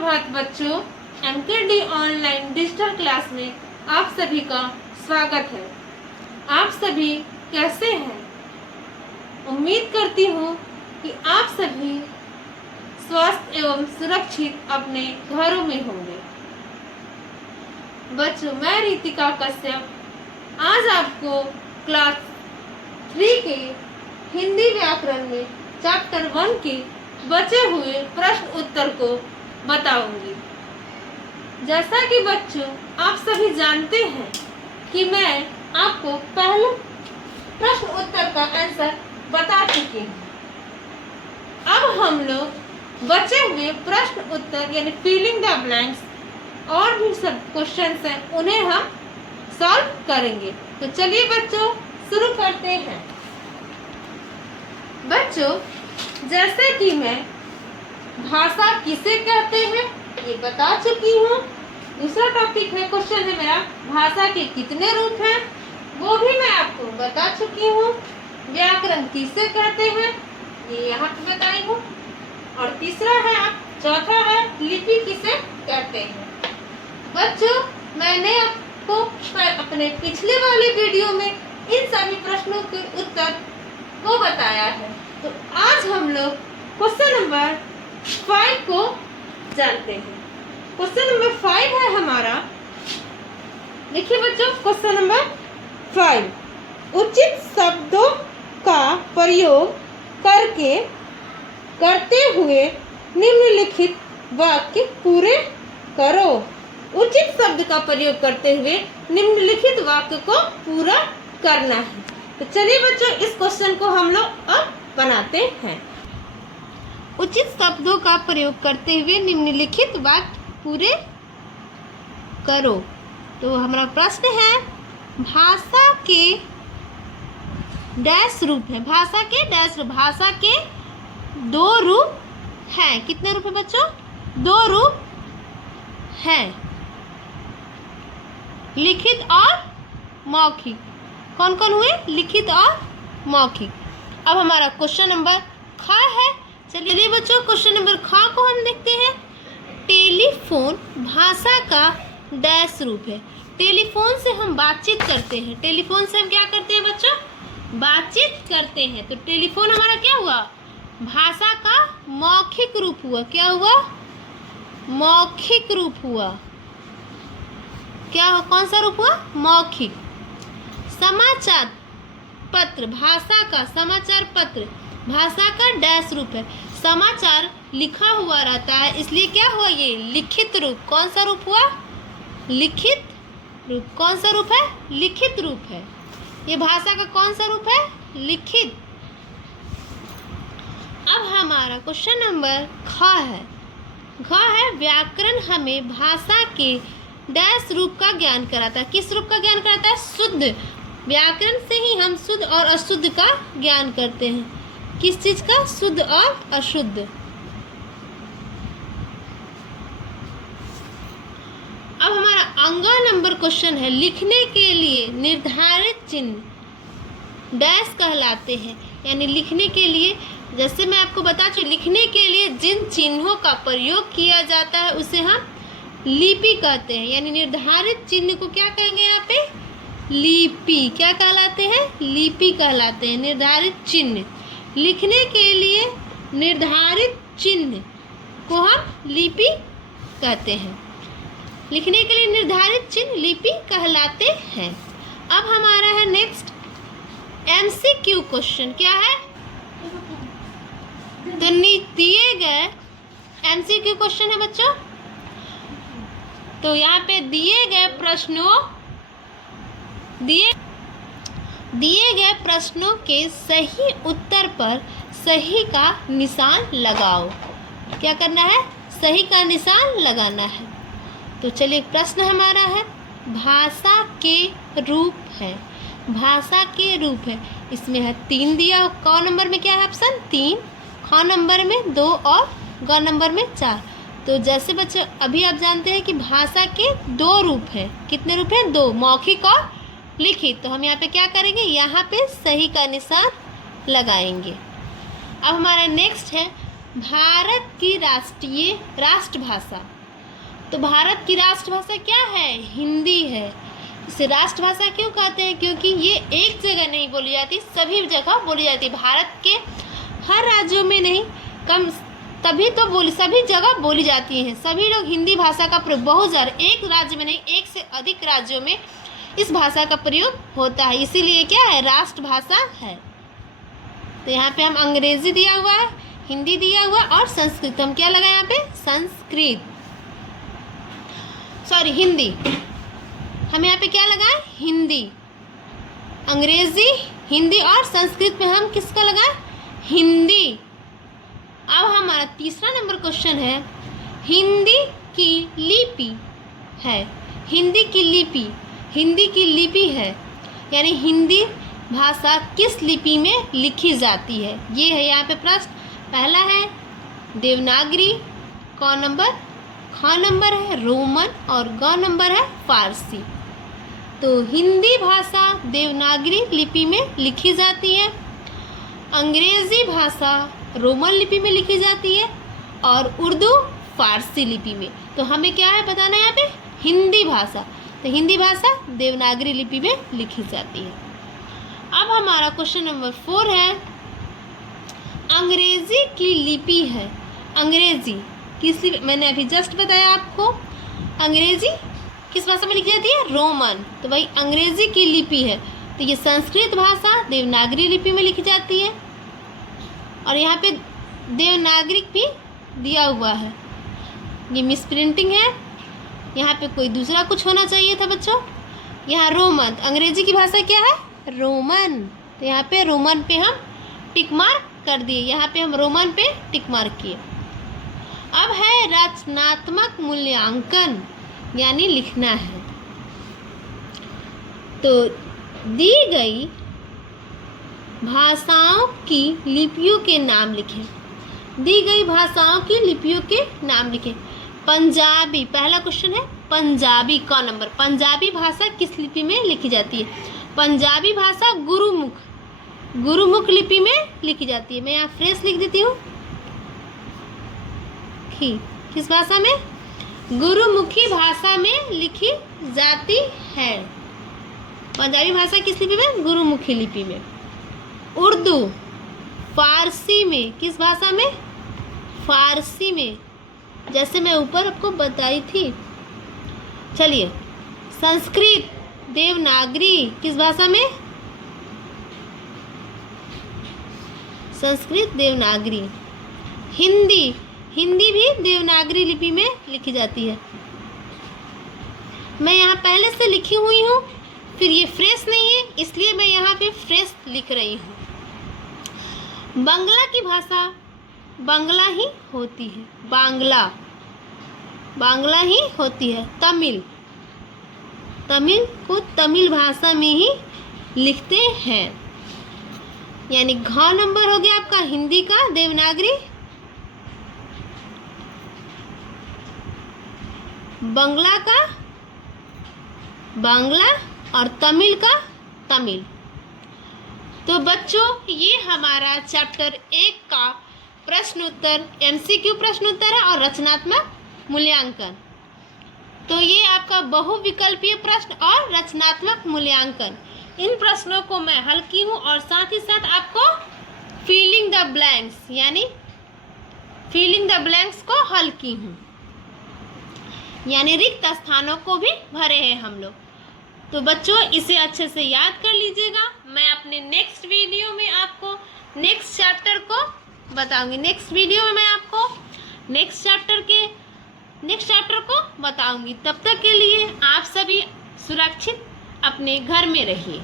सुप्रभात बच्चों। MKD online digital class में आप सभी का स्वागत है। आप सभी कैसे हैं? उम्मीद करती हूँ कि आप सभी स्वस्थ एवं सुरक्षित अपने घरों में होंगे। बच्चों, मैं रितिका कश्यप आज आपको क्लास 3 के हिंदी व्याकरण में चैप्टर 1 के बचे हुए प्रश्न उत्तर को बताऊंगी। जैसा कि बच्चों आप सभी जानते हैं कि मैं आपको पहले प्रश्न उत्तर का आंसर बता चुकी हूँ। अब हम लोग बचे हुए प्रश्न उत्तर यानी फिलिंग द ब्लैंक्स और भी सब क्वेश्चंस हैं, उन्हें हम सॉल्व करेंगे। तो चलिए बच्चों शुरू करते हैं। बच्चों, जैसे कि मैं भाषा किसे कहते हैं ये बता चुकी हूँ। दूसरा टॉपिक है, क्वेश्चन है मेरा, भाषा के कितने रूप हैं, वो भी मैं आपको बता चुकी हूँ। व्याकरण किसे कहते हैं ये यहाँ पे बताई हूँ। और तीसरा है, चौथा है, लिपि किसे कहते हैं। बच्चों, मैंने आपको अपने पिछले वाले वीडियो में इन सभी प्रश्नों के उत्तर को बताया है। तो आज हम लोग क्वेश्चन नंबर 5 को जानते हैं। क्वेश्चन नंबर 5 है हमारा। देखिए बच्चों, क्वेश्चन नंबर 5, उचित शब्दों का प्रयोग करते हुए निम्नलिखित वाक्य पूरे करो। उचित शब्द का प्रयोग करते हुए निम्नलिखित वाक्य को पूरा करना है। तो चलिए बच्चों इस क्वेश्चन को हम लोग अब बनाते हैं। उचित शब्दों का प्रयोग करते हुए निम्नलिखित वाक्य पूरे करो। तो हमारा प्रश्न है, भाषा के डैश रूप है। भाषा के डैश रूप। भाषा के 2 रूप हैं। कितने रूप है बच्चों? 2 रूप हैं, लिखित और मौखिक। कौन कौन हुए? लिखित और मौखिक। अब हमारा क्वेश्चन नंबर ख है। चलिए बच्चों क्वेश्चन नंबर ख को हम देखते हैं। टेलीफोन भाषा का डैश रूप है। टेलीफोन से हम बातचीत करते हैं। टेलीफोन से हम क्या करते हैं बच्चों? बातचीत करते हैं। तो टेलीफोन हमारा क्या हुआ? भाषा का मौखिक रूप हुआ। क्या हुआ? मौखिक रूप हुआ। क्या कौन सा रूप हुआ? मौखिक। समाचार पत्र भाषा का, समाचार पत्र भाषा का डैश रूप है। समाचार लिखा हुआ रहता है, इसलिए क्या हुआ? ये लिखित रूप। कौन सा रूप हुआ? लिखित रूप। कौन सा रूप है? लिखित रूप है। ये भाषा का कौन सा रूप है? लिखित। अब हमारा क्वेश्चन नंबर ख है। घ है, व्याकरण हमें भाषा के डैश रूप का ज्ञान कराता है। किस रूप का ज्ञान कराता है? शुद्ध। व्याकरण से ही हम शुद्ध और अशुद्ध का ज्ञान करते हैं। किस चीज का? शुद्ध और अशुद्ध। अब हमारा अंगा नंबर क्वेश्चन है, लिखने के लिए निर्धारित चिन्ह डैश कहलाते हैं। यानी लिखने के लिए, जैसे मैं आपको बता चुकी, लिखने के लिए जिन चिन्हों का प्रयोग किया जाता है उसे हम लिपि कहते हैं। यानी निर्धारित चिन्ह को क्या कहेंगे यहाँ पे? लिपि। क्या कहलाते हैं? लिपि कहलाते हैं। निर्धारित चिन्ह। लिखने के लिए निर्धारित चिन्ह को हम लिपि कहते हैं। लिखने के लिए निर्धारित चिन्ह लिपि कहलाते हैं। अब हमारा है नेक्स्ट MCQ क्वेश्चन। क्या है? तो दिए गए MCQ क्वेश्चन है बच्चों। तो यहाँ पे दिए गए प्रश्नों के सही उत्तर पर सही का निशान लगाओ। क्या करना है? सही का निशान लगाना है। तो चलिए प्रश्न हमारा है, भाषा के रूप है। भाषा के रूप है, इसमें है 3 दिया। क नंबर में क्या है ऑप्शन? 3, ख नंबर में 2 और ग नंबर में 4। तो जैसे बच्चे अभी आप जानते हैं कि भाषा के 2 रूप हैं। कितने रूप हैं? 2, मौखिक और लिखित। तो हम यहाँ पे क्या करेंगे? यहाँ पे सही का निशान लगाएंगे। अब हमारा नेक्स्ट है, भारत की राष्ट्रभाषा। तो भारत की राष्ट्रभाषा क्या है? हिंदी है। इसे राष्ट्रभाषा क्यों कहते हैं? क्योंकि ये एक जगह नहीं बोली जाती, सभी जगह बोली जाती है। भारत के हर राज्यों में नहीं, सभी जगह बोली जाती हैं। सभी लोग हिंदी भाषा का प्रयोग बहुत ज़्यादा, एक राज्य में नहीं, एक से अधिक राज्यों में इस भाषा का प्रयोग होता है, इसीलिए क्या है? राष्ट्रभाषा है। तो यहाँ पे हम अंग्रेजी दिया हुआ है, हिंदी दिया हुआ और संस्कृत। तो हम क्या लगाए यहाँ पे? हिंदी। हम यहाँ पे क्या लगाए? हिंदी। अंग्रेजी, हिंदी और संस्कृत में हम किसका लगाए? हिंदी। अब हमारा तीसरा नंबर क्वेश्चन है, हिंदी की लिपि है। हिंदी की लिपि है, यानी हिंदी भाषा किस लिपि में लिखी जाती है? ये है यहाँ पे प्रश्न। पहला है देवनागरी, क नंबर, ख नंबर है रोमन और ग नंबर है फारसी। तो हिंदी भाषा देवनागरी लिपि में लिखी जाती है, अंग्रेजी भाषा रोमन लिपि में लिखी जाती है और उर्दू फारसी लिपि में। तो हमें क्या है बताना है यहाँ पे? हिंदी भाषा। तो हिंदी भाषा देवनागरी लिपि में लिखी जाती है। अब हमारा क्वेश्चन नंबर 4 है, अंग्रेजी की लिपि है। अंग्रेजी किस लिपि? मैंने अभी जस्ट बताया आपको, अंग्रेजी किस भाषा में लिखी जाती है? रोमन। तो भाई अंग्रेजी की लिपि है, तो ये संस्कृत भाषा देवनागरी लिपि में लिखी जाती है। और यहाँ पे देवनागरी भी दिया हुआ है, ये मिस प्रिंटिंग है, यहाँ पे कोई दूसरा कुछ होना चाहिए था बच्चों। यहाँ रोमन, अंग्रेजी की भाषा क्या है? रोमन। तो यहाँ पे रोमन पे हम टिक मार्क कर दिए, यहाँ पे हम रोमन पे टिक मार्क किए। अब है रचनात्मक मूल्यांकन, यानी लिखना है। तो दी गई भाषाओं की लिपियों के नाम लिखें। दी गई भाषाओं की लिपियों के नाम लिखें। पंजाबी, पहला क्वेश्चन है पंजाबी का नंबर। पंजाबी भाषा किस लिपि में लिखी जाती है? पंजाबी भाषा गुरुमुख लिपि में लिखी जाती है। मैं यहाँ फ्रेश लिख देती हूँ, किस भाषा में? गुरुमुखी भाषा में लिखी जाती है। पंजाबी भाषा किस लिपि में? गुरुमुखी लिपि में। उर्दू फारसी में, किस भाषा में? फारसी में, जैसे मैं ऊपर आपको बताई थी। चलिए, संस्कृत देवनागरी किस भाषा में? संस्कृत देवनागरी। हिंदी भी देवनागरी लिपि में लिखी जाती है। मैं यहाँ पहले से लिखी हुई हूँ, फिर ये फ्रेश नहीं है इसलिए मैं यहाँ पे फ्रेश लिख रही हूँ। बांग्ला की भाषा बांग्ला ही होती है। बांग्ला ही होती है। तमिल को तमिल भाषा में ही लिखते हैं, यानी घ नंबर हो गया आपका हिंदी का देवनागरी, बांग्ला का बांग्ला और तमिल का तमिल। तो बच्चों, ये हमारा चैप्टर 1 का प्रश्न उत्तर MCQ प्रश्न उत्तर है और रचनात्मक मूल्यांकन। तो ये आपका बहुविकल्पीय प्रश्न और रचनात्मक मूल्यांकन, इन प्रश्नों को मैं हल की हूँ और साथ ही साथ आपको फिलिंग द ब्लैंक्स यानी फिलिंग द ब्लैंक्स को हल की हूँ, यानी रिक्त स्थानों को भी भरे हैं हम लोग। तो बच्चों, इसे अच्छे से याद कर लीजिएगा। मैं अपने नेक्स्ट वीडियो में आपको नेक्स्ट चैप्टर को बताऊंगी। नेक्स्ट वीडियो में मैं आपको नेक्स्ट चैप्टर को बताऊंगी। तब तक के लिए आप सभी सुरक्षित अपने घर में रहिए।